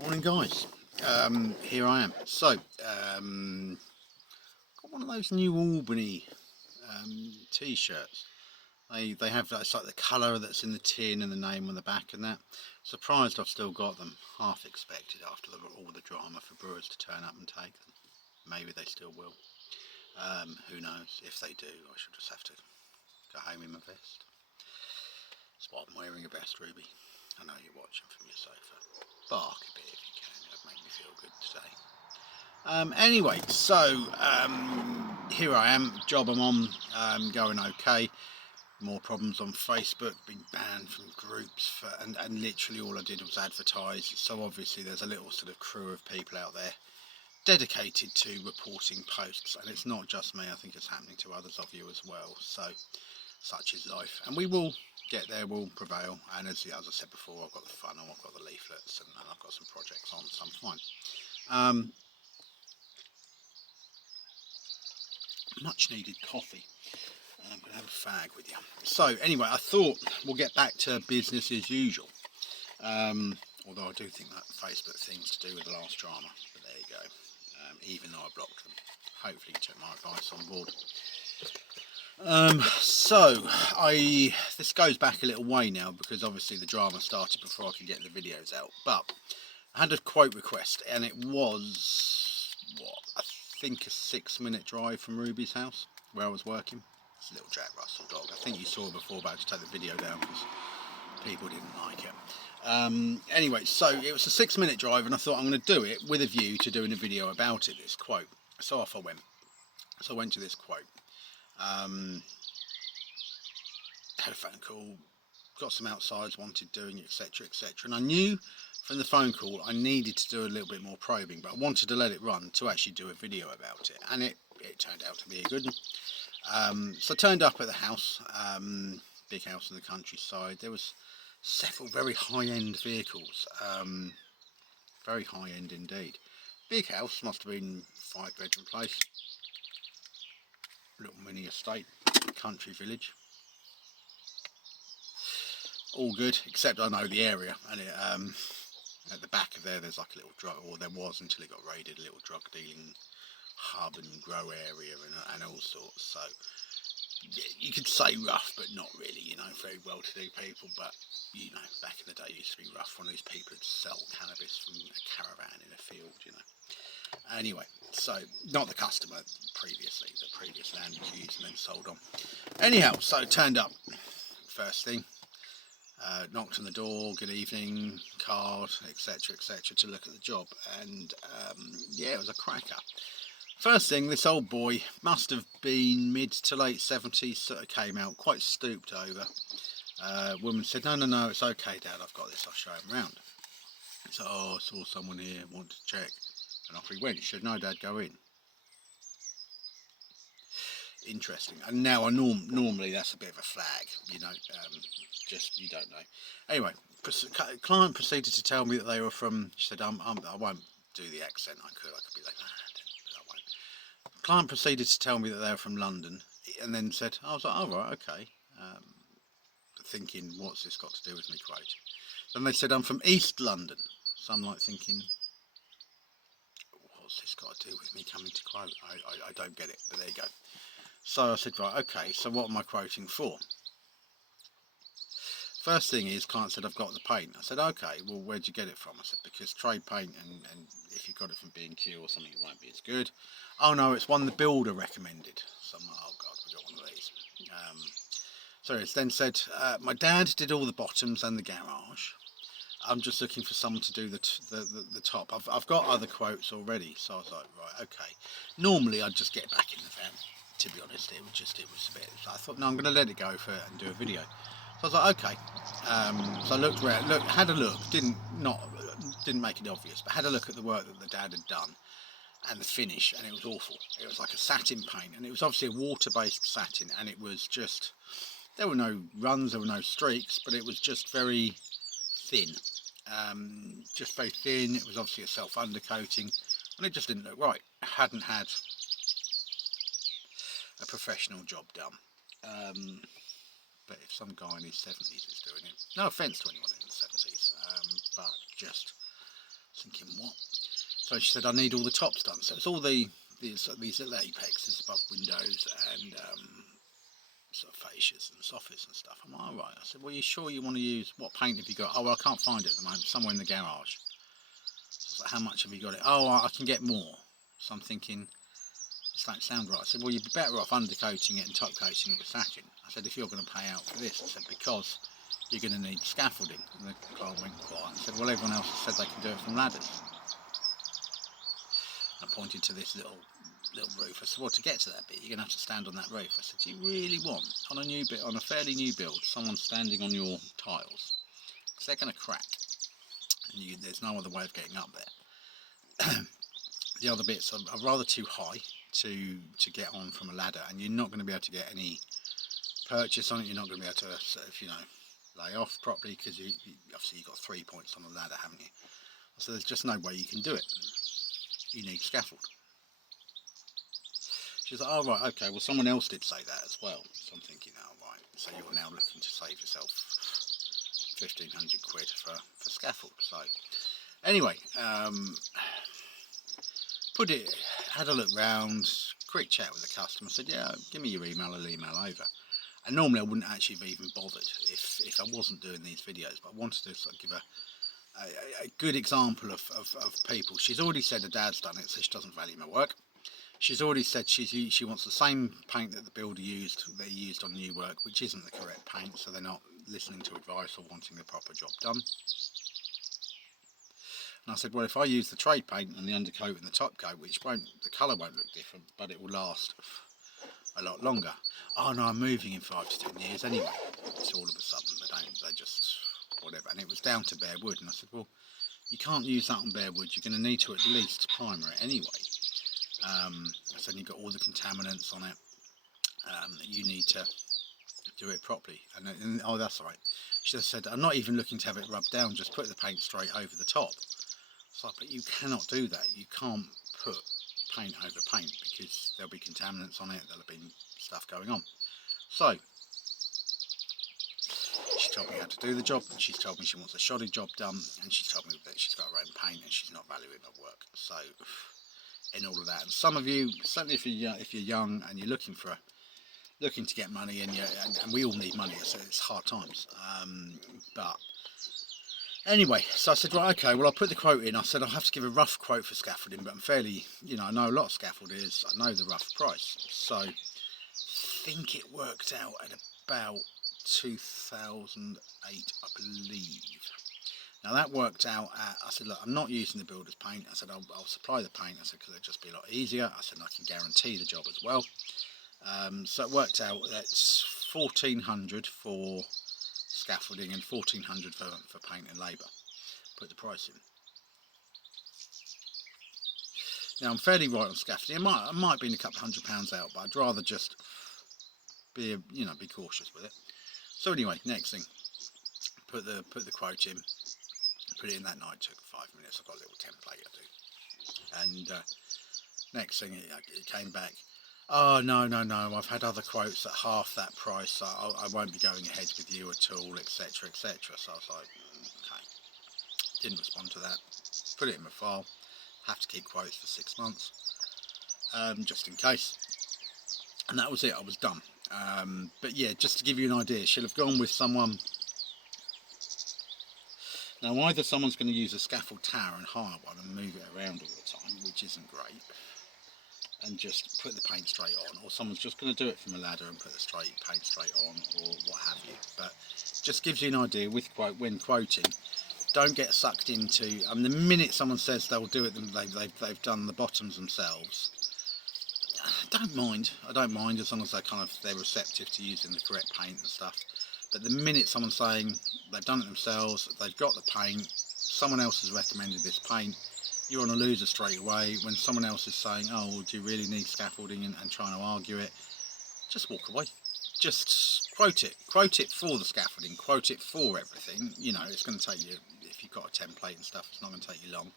Morning, guys. Here I am. Got one of those New Albany t-shirts. They have that. It's like the colour that's in the tin and the name on the back and that. Surprised I've still got them. Half expected after all the drama for Brewers to turn up and take them. Maybe they still will. Who knows? If they do, I should just have to go home in my vest. That's why I'm wearing a vest, Ruby. I know you're watching from your sofa. Bark a bit if you can. It'll make me feel good today. Anyway, here I am. Job I'm on, going okay. More problems on Facebook. Been banned from groups and literally all I did was advertise. So obviously there's a little sort of crew of people out there dedicated to reporting posts, and it's not just me. I think it's happening to others of you as well. So such is life, and we will get there. We'll prevail. And as I said before, I've got the funnel, I've got the leaflets, and I've got some projects on, so I'm fine. Much needed coffee. I'm going to have a fag with you. So anyway, I thought we'll get back to business as usual. Although I do think that Facebook thing's to do with the last drama, but there you go. Even though I blocked them, hopefully you took my advice on board. This goes back a little way now because obviously the drama started before I could get the videos out. But I had a quote request, and it was I think a 6-minute drive from Ruby's house where I was working. It's a little Jack Russell dog. I think you saw it before, but I had to take the video down because people didn't like it. Anyway, so it was a 6-minute drive, and I thought I'm going to do it with a view to doing a video about it. This quote. So off I went. So I went to this quote. Had a phone call, got some outsides wanted doing, etc, etc, and I knew from the phone call I needed to do a little bit more probing, but I wanted to let it run to actually do a video about it, and it turned out to be a good one. So I turned up at the house, big house in the countryside. There was several very high-end vehicles, very high-end indeed. Big house, must have been 5-bedroom place, little mini estate, country village. All good, except I know the area, and at the back of there's like a little drug, or there was until it got raided, a little drug dealing hub and grow area and all sorts. So you could say rough, but not really, very well-to-do people. But back in the day, it used to be rough. One of these people would sell cannabis from a caravan in a field. Anyway, so not the customer previously. The previous land was used and then sold on. Anyhow, so turned up first thing. Knocked on the door, good evening, card, etc, etc, to look at the job, and yeah, it was a cracker. First thing, this old boy, must have been mid to late 70s, sort of came out quite stooped over. Woman said, no, it's okay, Dad, I've got this, I'll show him round. So, I saw someone here, wanted to check, and off he went. He said, no, Dad, go in. Interesting. And now normally that's a bit of a flag, just you don't know. Anyway, client proceeded to tell me that they were from. She said, I won't do the accent. I could be like, but I won't. Client proceeded to tell me that they were from London, and then said, I was like, oh right, okay. Thinking, what's this got to do with me quoting? Then they said, I'm from East London. So I'm like thinking, what's this got to do with me coming to quote? I don't get it, but there you go. So I said, right, okay, so what am I quoting for? First thing is, client said, I've got the paint. I said, okay, well, where'd you get it from? I said, because trade paint, and if you got it from B&Q or something, it won't be as good. Oh, no, it's one the builder recommended. So I'm like, oh, God, we got one of these. So it's then said, my dad did all the bottoms and the garage. I'm just looking for someone to do the top. I've got other quotes already. So I was like, right, okay. Normally, I'd just get back in the van. To be honest, it was a bit. So I thought, no, I'm going to let it go for it and do a video. So I was like, okay. So I looked around, had a look. Didn't make it obvious, but had a look at the work that the dad had done and the finish, and it was awful. It was like a satin paint, and it was obviously a water-based satin, and it was just. There were no runs, there were no streaks, but it was just very thin. Just very thin. It was obviously a self-undercoating, and it just didn't look right. It hadn't had a professional job done. But if some guy in his 70s is doing it, no offence to anyone in the 70s, but just So she said, I need all the tops done. So it's all these little apexes above windows and sort of fascias and sofas and stuff. I'm like, all right. I said, well, you sure you want to use, what paint have you got? Oh, well, I can't find it at the moment, somewhere in the garage. So I was like, how much have you got it? Oh, I can get more. So I'm thinking, this don't sound right. I said, well, you'd be better off undercoating it and top coating it with sacking. I said, if you're going to pay out for this, I said, because you're going to need scaffolding. And the client went quiet. I said, well, everyone else has said they can do it from ladders. I pointed to this little roof. I said, well, to get to that bit, you're going to have to stand on that roof. I said, do you really want, on a fairly new build, someone standing on your tiles? Because they're going to crack. And there's no other way of getting up there. The other bits are rather too high to get on from a ladder, and you're not going to be able to get any purchase on it. You're not going to be able to sort of, lay off properly, because obviously you've got 3 points on the ladder, haven't you? So there's just no way you can do it. You need scaffold. She's like, oh right, okay, well someone else did say that as well. So I'm thinking, oh right, so you're now looking to save yourself 1,500 quid for scaffold. So anyway, had a look round, quick chat with the customer, said, yeah, give me your email, I'll email over. And normally I wouldn't actually be even bothered if I wasn't doing these videos, but I wanted to sort of give a good example of people. She's already said her dad's done it, so she doesn't value my work. She's already said she wants the same paint that the builder used, that he used on new work, which isn't the correct paint, so they're not listening to advice or wanting the proper job done. And I said, well, if I use the trade paint and the undercoat and the top coat, the colour won't look different, but it will last a lot longer. Oh no, I'm moving in 5 to 10 years anyway. So all of a sudden they just whatever. And it was down to bare wood, and I said, well, you can't use that on bare wood. You're going to need to at least primer it anyway. I said, you've got all the contaminants on it. You need to do it properly. And oh, that's all right. She just said, I'm not even looking to have it rubbed down. Just put the paint straight over the top. So, but you cannot do that. You can't put paint over paint, because there'll be contaminants on it. There'll have been stuff going on. So she told me how to do the job. She's told me she wants a shoddy job done, and she's told me that she's got her own paint and she's not valuing her work. So in all of that, and some of you, certainly if you're young and you're looking to get money, and we all need money, so it's hard times. But anyway, so I said, right, okay, well, I'll put the quote in. I said, I'll have to give a rough quote for scaffolding, but I'm fairly, I know a lot of scaffolders, I know the rough price. So I think it worked out at about 2008, I believe. Now that worked out at, I said, look, I'm not using the builder's paint. I said, I'll supply the paint. I said, because it'll just be a lot easier. I said, I can guarantee the job as well. So it worked out that 1,400 for scaffolding and 1,400 for paint and labour. Put the price in. Now I'm fairly right on scaffolding. I might have been a couple of £100 out, but I'd rather just be cautious with it. So anyway, next thing, put the quote in. Put it in that night. Took 5 minutes. I've got a little template I do. And next thing, it came back. Oh no, I've had other quotes at half that price, so I won't be going ahead with you at all, etc, etc. So I was like, okay. Didn't respond to that. Put it in my file. Have to keep quotes for 6 months, just in case. And that was it. I was done. But yeah, just to give you an idea, she'll have gone with someone. Now either someone's going to use a scaffold tower and hire one and move it around all the time, which isn't great, and just put the paint straight on, or someone's just going to do it from a ladder and put the paint straight on, or what have you. But just gives you an idea when quoting. Don't get sucked into. The minute someone says they'll do it, they've done the bottoms themselves. I don't mind as long as they're receptive to using the correct paint and stuff. But the minute someone's saying they've done it themselves, they've got the paint, someone else has recommended this paint, you're on a loser straight away. When someone else is saying, oh, do you really need scaffolding, and trying to argue it, just walk away. Just quote it for the scaffolding, quote it for everything. It's going to take you, if you've got a template and stuff, it's not going to take you long.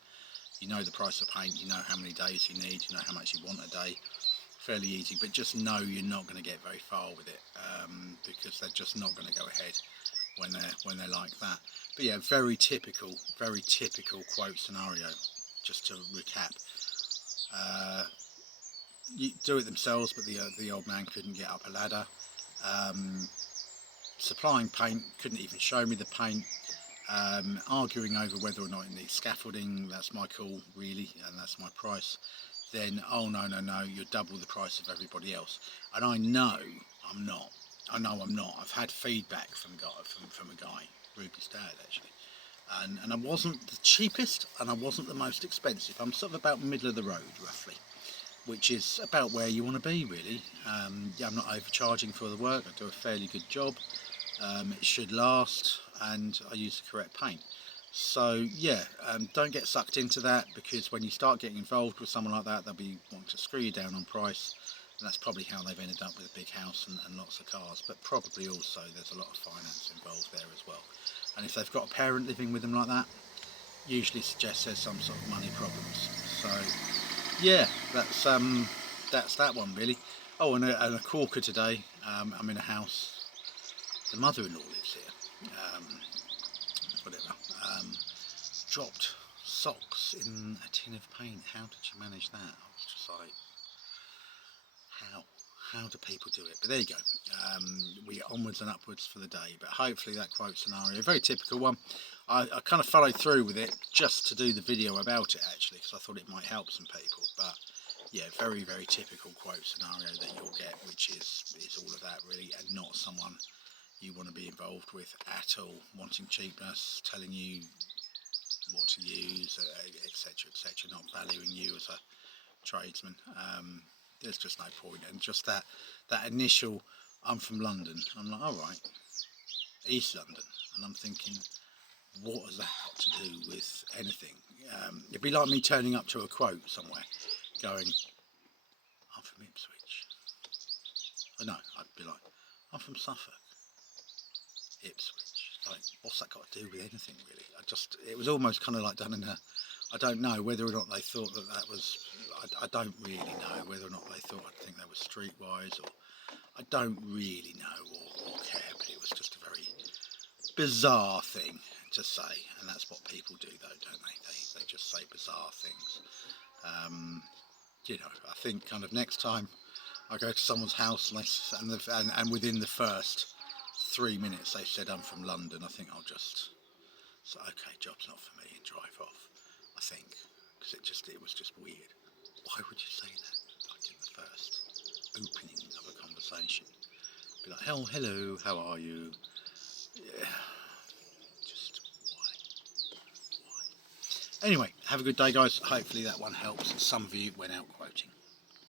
You know the price of paint, you know how many days you need, you know how much you want a day. Fairly easy, but just know you're not going to get very far with it, because they're just not going to go ahead when they're like that. But yeah, very typical quote scenario. just to recap, you do it themselves, but the old man couldn't get up a ladder. Supplying paint, couldn't even show me the paint. Arguing over whether or not it needs scaffolding, that's my call really, and that's my price. Then, oh no, you're double the price of everybody else. And I know I'm not. I've had feedback from a guy, Ruby's dad actually, and I wasn't the cheapest and I wasn't the most expensive. I'm sort of about middle of the road roughly, which is about where you want to be really. Yeah, I'm not overcharging for the work. I do a fairly good job. It should last, and I use the correct paint. So yeah, don't get sucked into that, because when you start getting involved with someone like that, they'll be wanting to screw you down on price, and that's probably how they've ended up with a big house and lots of cars. But probably also there's a lot of finance involved there as well. And if they've got a parent living with them like that, usually suggests there's some sort of money problems. So yeah, that's that one really. Oh, and a corker today. I'm in a house. The mother-in-law lives here. Whatever. Dropped socks in a tin of paint. How did you manage that? I was just like, how do people do it? But there you go. We're onwards and upwards for the day. But hopefully that quote scenario, a very typical one. I kind of followed through with it just to do the video about it actually, because I thought it might help some people. But yeah, very, very typical quote scenario that you'll get, which is all of that really, and not someone you want to be involved with at all, wanting cheapness, telling you what to use, etc, etc, not valuing you as a tradesman. There's just no point. And just that initial, I'm from London, I'm like, all right, East London, and I'm thinking, what has that got to do with anything? It'd be like me turning up to a quote somewhere going, I'm from Ipswich. Oh no, I'd be like, I'm from Suffolk. Ipswich, like, what's that got to do with anything really? It was almost kind of like done in a, I don't know whether or not they thought that was, I don't really know whether or not they thought I'd think they were streetwise, or I don't really know or care, but it was just a very bizarre thing to say, and that's what people do though, don't they? They just say bizarre things. You know, I think kind of next time I go to someone's house and within the first 3 minutes they said I'm from London, I think I'll just say, okay, job's not for me, and drive off. I think, because it was just weird. Why would you say that, like in the first opening of a conversation? Be like, oh, hello, how are you? Yeah, just why? Anyway, have a good day, guys. Hopefully that one helps some of you when out quoting.